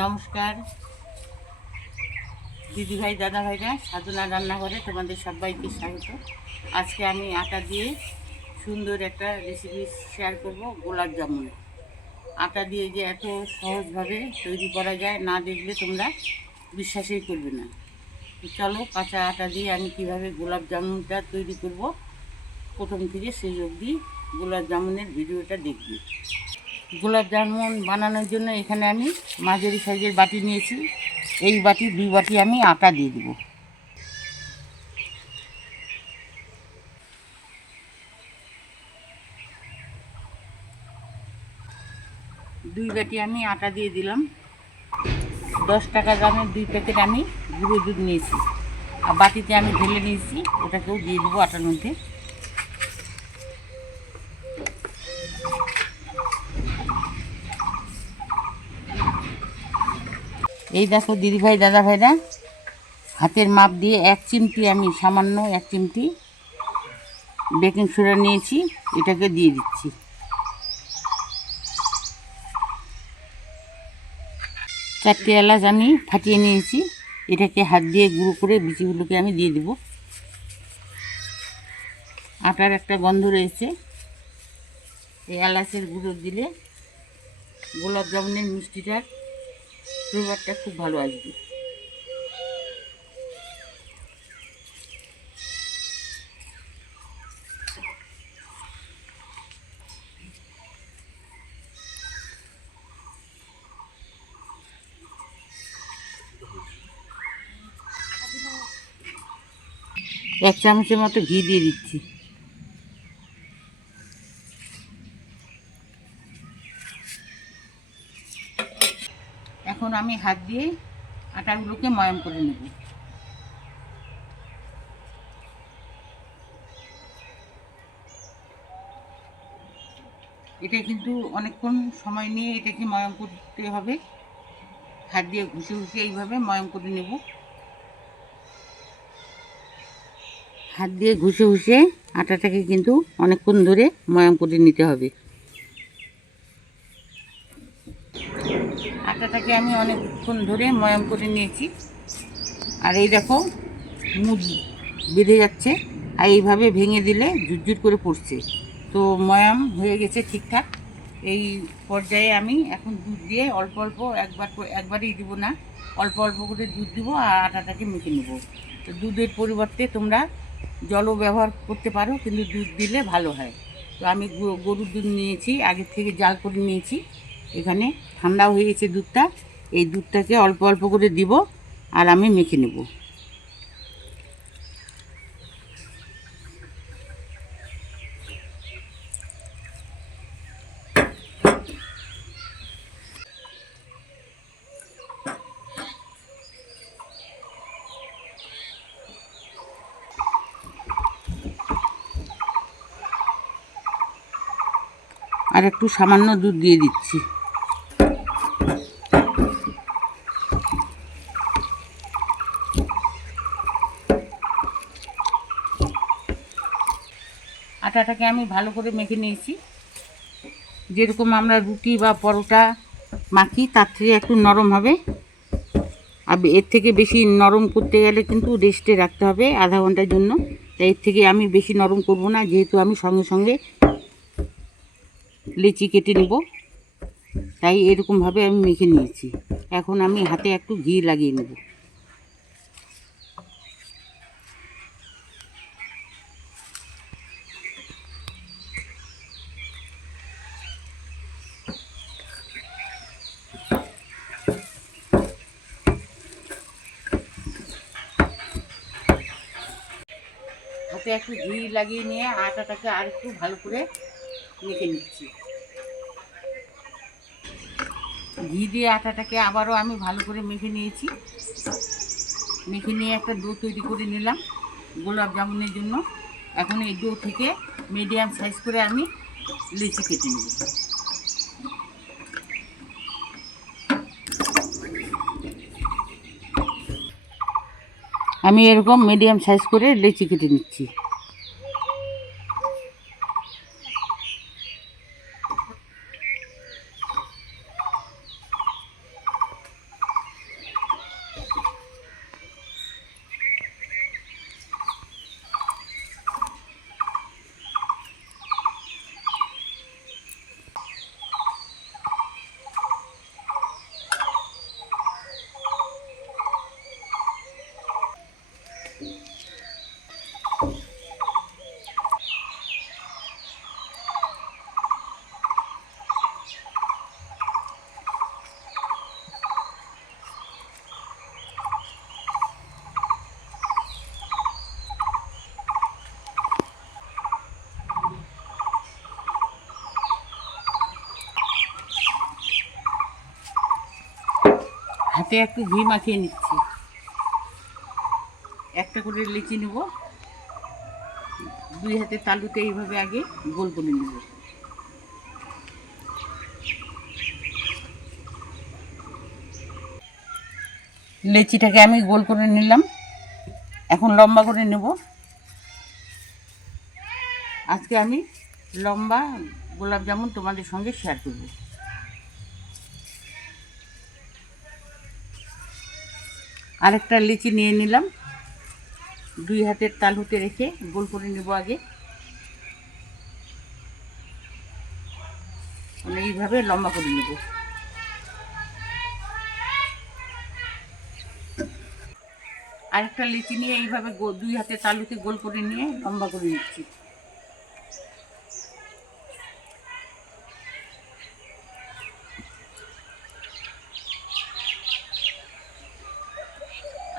নমস্কার দিদিভাই দাদা ভাইরা, সাধনা রান্নাঘরে তোমাদের সবাইকে স্বাগত। আজকে আমি আটা দিয়ে সুন্দর একটা রেসিপি শেয়ার করব, গোলাপ জামুন। আটা দিয়ে যে এত সহজভাবে তৈরি করা যায়, না দেখলে তোমরা বিশ্বাসই করবে না। চলো, কাঁচা আটা দিয়ে আমি কিভাবে গোলাপ জামুনটা তৈরি করব, প্রথম থেকে শেষ অবধি গোলাপ জামুনের ভিডিওটা দেখবি। গোলাপ জামুন বানানোর জন্য এখানে আমি মাঝারি সাইজের বাটি নিয়েছি। এই বাটি 2 বাটি আমি আটা দিয়ে দেব। দুই বাটি আমি আটা দিয়ে দিলাম। 10 টাকা দামের 2 প্যাকেট আমি গুঁড়ো দুধ নিয়েছি, আর বাটিতে আমি ঢেলে নিয়েছি, ওটাকেও দিয়ে দেবো আটার মধ্যে। এই দেখো দিদিভাই দাদা ভাইরা, হাতের মাপ দিয়ে 1 চিমটি আমি সামান্য 1 চিমটি বেকিং সোডা নিয়েছি, এটাকে দিয়ে দিচ্ছি। 4টে এলাচ আমি ফাটিয়ে নিয়েছি, এটাকে হাত দিয়ে গুঁড়ো করে বিচিগুলোকে আমি দিয়ে দেব। আটার একটা গন্ধ রয়েছে, এই এলাচের গুঁড়ো দিলে গোলাপ জামুনের মিষ্টিটার ফ্লেভারটা খুব ভালো আসবে। এক চামচের মতো ঘি দিয়ে দিচ্ছি। এখন আমি হাত দিয়ে আটাগুলোকে ময়াম করে নেব। এটা কিন্তু অনেকক্ষণ সময় নিয়ে এটাকে ময়াম করতে হবে। হাত দিয়ে ঘষে ঘষে এইভাবে ময়াম করে নেব। হাত দিয়ে ঘষে ঘষে আটাটাকে কিন্তু অনেকক্ষণ ধরে ময়াম করে নিতে হবে। আটাটাকে আমি অনেকক্ষণ ধরে ময়াম করে নিয়েছি, আর এই দেখো মুখ বেঁধে যাচ্ছে, আর এইভাবে ভেঙে দিলে ঝুরঝুর করে পড়ছে। তো ময়াম হয়ে গেছে ঠিকঠাক। এই পর্যায়ে আমি এখন দুধ দিয়ে অল্প অল্প, একবারেই দিব না, অল্প অল্প করে দুধ দিব আর আটাটাকে মেখে নেব। তো দুধের পরিবর্তে তোমরা জলও ব্যবহার করতে পারো, কিন্তু দুধ দিলে ভালো হয়। তো আমি গরুর দুধ নিয়েছি, আগের থেকে জাল করে নিয়েছি। এখানে ঠান্ডা হয়ে গেছে দুধটা, এই দুধটাকে অল্প অল্প করে দিব আর আমি মেখে নেব। আর একটু সামান্য দুধ দিয়ে দিচ্ছি। আটাটাকে আমি ভালো করে মেখে নিয়েছি। যেরকম আমরা রুটি বা পরোটা মাখি, তার থেকে একটু নরম হবে। আর এর থেকে বেশি নরম করতে গেলে কিন্তু রেস্টে রাখতে হবে আধা ঘন্টার জন্য। তাই এর থেকে আমি বেশি নরম করব না, যেহেতু আমি সঙ্গে সঙ্গে লেচি কেটে নেব। তাই এরকমভাবে আমি মেখে নিয়েছি। এখন আমি হাতে একটু ঘি লাগিয়ে নেব। হাতে একটু ঘি লাগিয়ে নিয়ে আটাটাকে আর একটু ভালো করে মেখে নিচ্ছি। ঘি দিয়ে আটাটাকে আবারও আমি ভালো করে মেখে নিয়েছি। মেখে নিয়ে একটা ডো তৈরি করে নিলাম গোলাপ জামুনের জন্য। এখন এই ডো থেকে মিডিয়াম সাইজ করে আমি লেচি কেটে নেব। আমি এরকম মিডিয়াম সাইজ করে লেচি কেটে নিচ্ছি। হাতে একটু ঘি মাখিয়ে নিচ্ছি। একটা করে লিচি নেব, দুই হাতে তালুতে এইভাবে আগে গোল করে নেব। লেচিটাকে আমি গোল করে নিলাম, এখন লম্বা করে নেব। আজকে আমি লম্বা গোলাপ জামুন তোমাদের সঙ্গে শেয়ার করব। আরেকটা লিচি নিয়ে নিলাম, দুই হাতের তালুতে রেখে গোল করে নেব আগে, মানে এইভাবে লম্বা করে নেব। আরেকটা লিচি নিয়ে এইভাবে দুই হাতের তালুতে গোল করে নিয়ে লম্বা করে নিচ্ছি।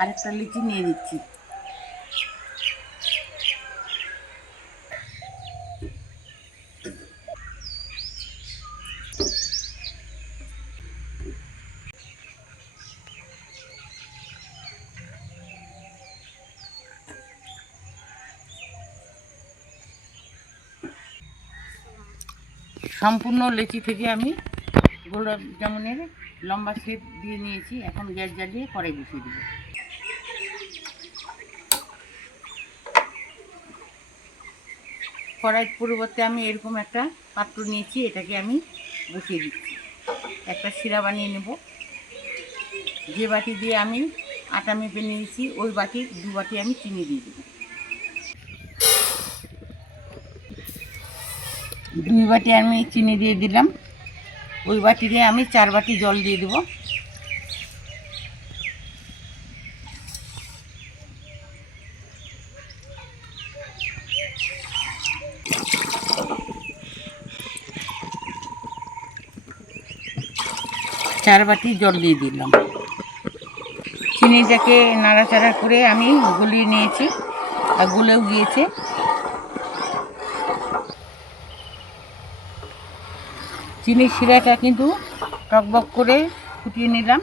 আরেকটা লিচি নিয়ে নিচ্ছি। সম্পূর্ণ লেচি থেকে আমি গোলাপ জামুনের লম্বা শেপ দিয়ে নিয়েছি। এখন গ্যাস জ্বালিয়ে কড়াই বসিয়ে দেব। কড়াইয়ের পরিবর্তে আমি এরকম একটা পাত্র নিয়েছি, এটাকে আমি বসিয়ে দিচ্ছি। একটা শিরা বানিয়ে নেব। যে বাটি দিয়ে আমি আটা মেপে নিয়েছি ওই বাটির 2 বাটি আমি চিনি দিয়ে দেব। 2 বাটি আমি চিনি দিয়ে দিলাম। ওই বাটি দিয়ে আমি 4 বাটি জল দিয়ে দেব। চার বাটি জল দিয়ে দিলাম। চিনিটাকে নাড়াচাড়া করে আমি গলিয়ে নিয়েছি আর গলেও গিয়েছে। চিনির শিরাটা কিন্তু টকবক করে ফুটিয়ে নিলাম।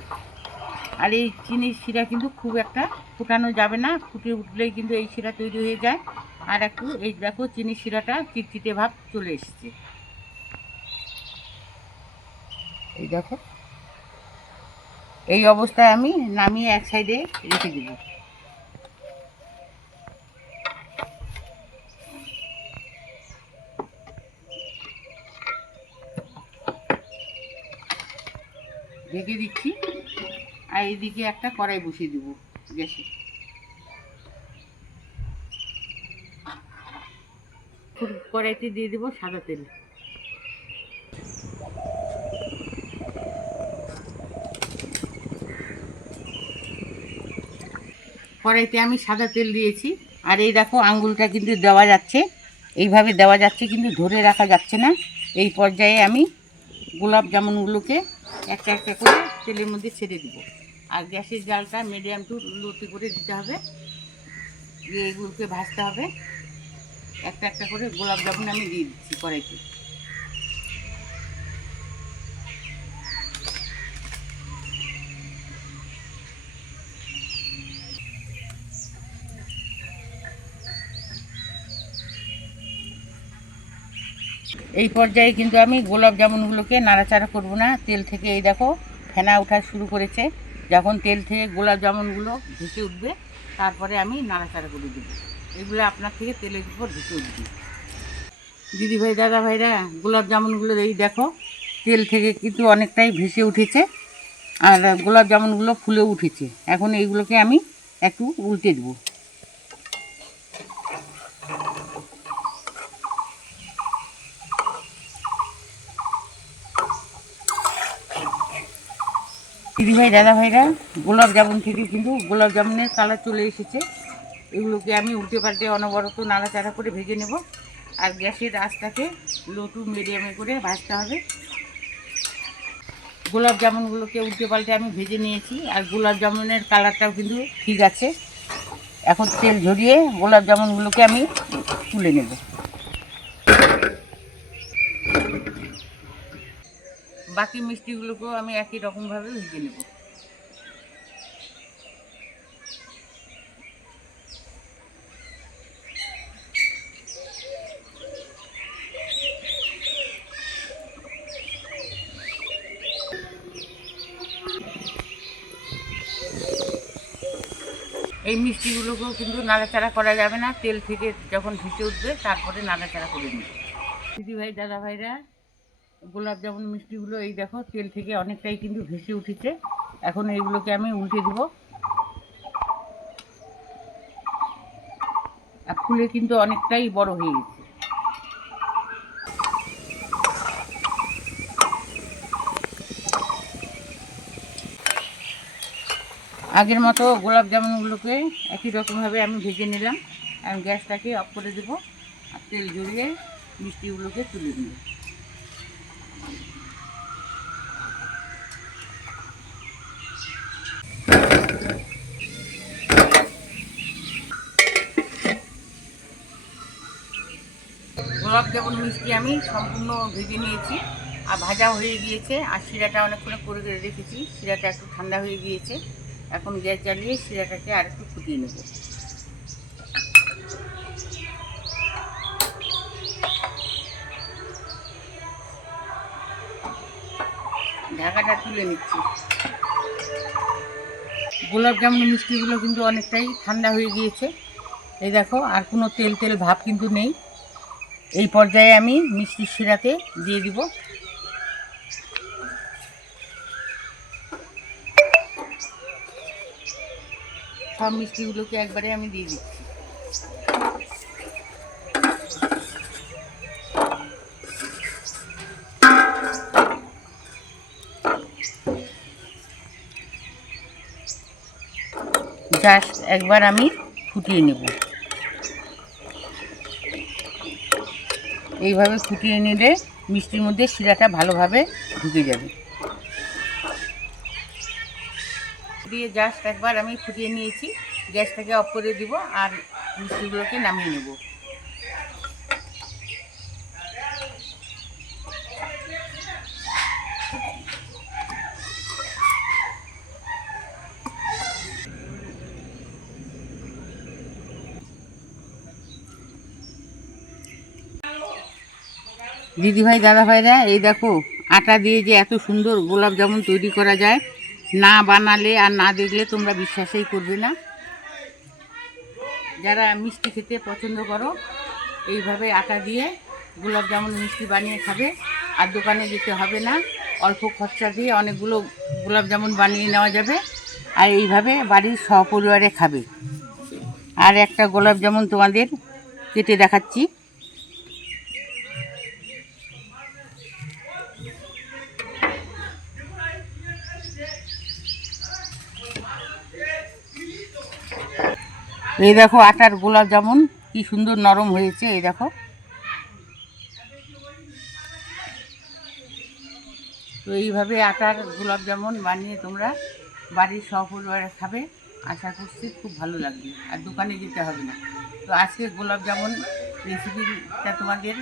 আর এই চিনির শিরা কিন্তু খুব একটা ফুটানো যাবে না, ফুটে উঠলেই কিন্তু এই শিরা তৈরি হয়ে যায়। আর একটু এই দেখো চিনির শিরাটা চিটচিটে ভাব চলে এসছে, এই দেখো। এই অবস্থায় আমি নামিয়ে এক সাইডে রেখে দেব। ঢেকে দিচ্ছি আর এইদিকে একটা কড়াই বসিয়ে দেবো গ্যাসে। কড়াইতে দিয়ে দেবো সাদা তেল। কড়াইতে আমি সাদা তেল দিয়েছি। আর এই দেখো আঙ্গুলটা কিন্তু দেওয়া যাচ্ছে, এইভাবে দেওয়া যাচ্ছে, কিন্তু ধরে রাখা যাচ্ছে না। এই পর্যায়ে আমি গোলাপ জামুনগুলোকে একটা একটা করে তেলের মধ্যে ছেড়ে দেব। আর গ্যাসের জালটা মিডিয়াম টু লোতে করে দিতে হবে, দিয়ে এগুলোকে ভাজতে হবে। একটা একটা করে গোলাপ জামুন আমি দিয়ে দিচ্ছি কড়াইতে। এই পর্যায়ে কিন্তু আমি গোলাপ জামুনগুলোকে নাড়াচাড়া করব না, তেল থেকে এই দেখো ফেনা ওঠা শুরু করেছে। যখন তেল থেকে গোলাপ জামুনগুলো ভেসে উঠবে তারপরে আমি নাড়াচাড়া করে দেবো। এগুলো আপনার থেকে তেলের উপর ভেসে উঠবে। দিদিভাই দাদা ভাইরা, গোলাপ জামুনগুলো এই দেখো তেল থেকে কিন্তু অনেকটাই ভেসে উঠেছে আর গোলাপ জামুনগুলো ফুলে উঠেছে। এখন এইগুলোকে আমি একটু উল্টে দেবো। দিদিভাই দাদা ভাইরা, গোলাপ জামুন থেকে কিন্তু গোলাপ জামুনের কালার চলে এসেছে। এগুলোকে আমি উল্টে পাল্টে অনবরত নাড়াচাড়া করে ভেজে নেব। আর গ্যাসের আঁচটাকে লো টু মিডিয়ামে করে ভাজতে হবে। গোলাপ জামুনগুলোকে উল্টে পাল্টে আমি ভেজে নিয়েছি আর গোলাপ জামুনের কালারটাও কিন্তু ঠিক আছে। এখন তেল ঝরিয়ে গোলাপ জামুনগুলোকে আমি তুলে নেব। বাকি মিষ্টিগুলোকেও আমি একই রকমভাবে ভেজে নেব। এই মিষ্টিগুলোকেও কিন্তু নাড়াচাড়া করা যাবে না, তেল থেকে যখন ভেসে উঠবে তারপরে নাড়াচাড়া করে নেব। দিদিভাই দাদা ভাইরা, গোলাপ জামুন মিষ্টিগুলো এই দেখো তেল থেকে অনেকটাই কিন্তু ভেসে উঠেছে। এখন এইগুলোকে আমি উল্টে দেবো। আর ফুলে কিন্তু অনেকটাই বড় হয়ে গেছে। আগের মতো গোলাপ জামুনগুলোকে একই রকমভাবে আমি ভেজে নিলাম। আমি গ্যাসটাকে অফ করে দেবো আর তেল ঝরিয়ে মিষ্টিগুলোকে তুলে দেবো। গোলাপ জামুন মিষ্টি আমি সম্পূর্ণ ভেজে নিয়েছি আর ভাজা হয়ে গিয়েছে। আর শিরাটা অনেকক্ষণ করে রেখেছি, শিরাটা একটু ঠান্ডা হয়ে গিয়েছে। এখন গ্যাস জ্বালিয়ে শিরাটাকে আর একটু ফুটিয়ে নেব। ঢাকাটা তুলে নিচ্ছি। গোলাপ জামুন মিষ্টিগুলো কিন্তু অনেকটাই ঠান্ডা হয়ে গিয়েছে। এই দেখো আর কোনো তেল তেল ভাব কিন্তু নেই। এই পর্যায়ে আমি মিষ্টির শিরাতে দিয়ে দিব। সব মিষ্টিগুলোকে একবারে আমি দিয়ে দিচ্ছি। জাস্ট একবার আমি ফুটিয়ে নেব। এইভাবে ফুটিয়ে নিলে মিষ্টির মধ্যে শিরাটা ভালোভাবে ঢুকে যাবে। দিয়ে জাস্ট একবার আমি ফুটিয়ে নিয়েছি। গ্যাসটাকে অফ করে দিব আর মিষ্টিগুলোকে নামিয়ে নেব। দিদিভাই দাদা ভাইরা, এই দেখো আটা দিয়ে যে এত সুন্দর গোলাপ জামুন তৈরি করা যায়, না বানালে আর না দেখলে তোমরা বিশ্বাসই করবে না। যারা মিষ্টি খেতে পছন্দ করো এইভাবে আটা দিয়ে গোলাপ জামুন মিষ্টি বানিয়ে খাবে। আর দোকানে যেতে হবে না, অল্প খরচা দিয়ে অনেকগুলো গোলাপ জামুন বানিয়ে নেওয়া যাবে। আর এইভাবে বাড়ির সপরিবারে খাবে। আর একটা গোলাপ জামুন তোমাদের কেটে দেখাচ্ছি। এই দেখো আটার গোলাপ জামুন কি সুন্দর নরম হয়েছে। এই দেখো, তো এইভাবে আটার গোলাপ জামুন বানিয়ে তোমরা বাড়ির সপরিবারে খাবে। আশা করছি খুব ভালো লাগবে আর দোকানে যেতে হবে না। তো আজকে গোলাপ জামুন রেসিপিটা তোমাদের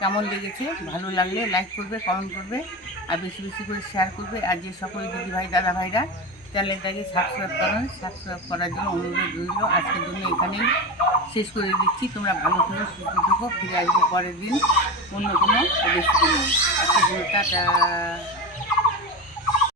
কেমন লেগেছে? ভালো লাগলে লাইক করবে, কমেন্ট করবে আর বেশি বেশি করে শেয়ার করবে। আর যে সকল দিদিভাই দাদা ভাইরা চ্যানেলটাকে সাবস্ক্রাইব করেন, সাবস্ক্রাইব করার জন্য অনুরোধ রইল। আজকের জন্য এখানেই শেষ করে দিচ্ছি। তোমরা ভালো থেকো, সুস্থ থেকো। ফিরে আসবো পরের দিন অন্য কোনো রেসিপি নিয়ে। আজকের জন্য টাটা।